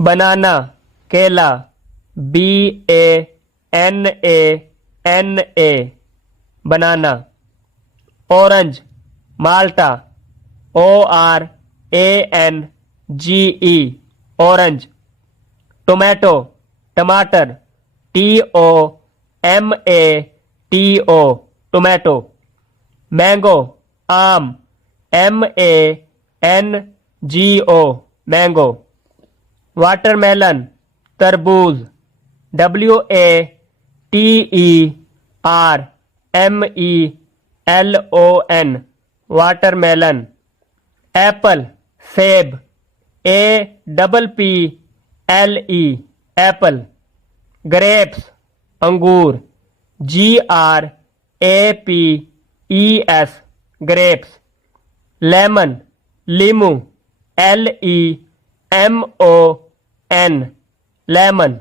बनाना केला, BANANA banana. Orange माल्टा, ORANGE orange. Tomato टमाटर, TOMATO टोमेटो। मैंगो आम, MANGO मैंगो। वाटरमेलन तरबूज, WATERMELON वाटरमेलन। एप्पल सेब, APPLE एप्पल। ग्रेप्स अंगूर, GRAPES ग्रेप्स। लेमन लीमू, LEMON लेमन।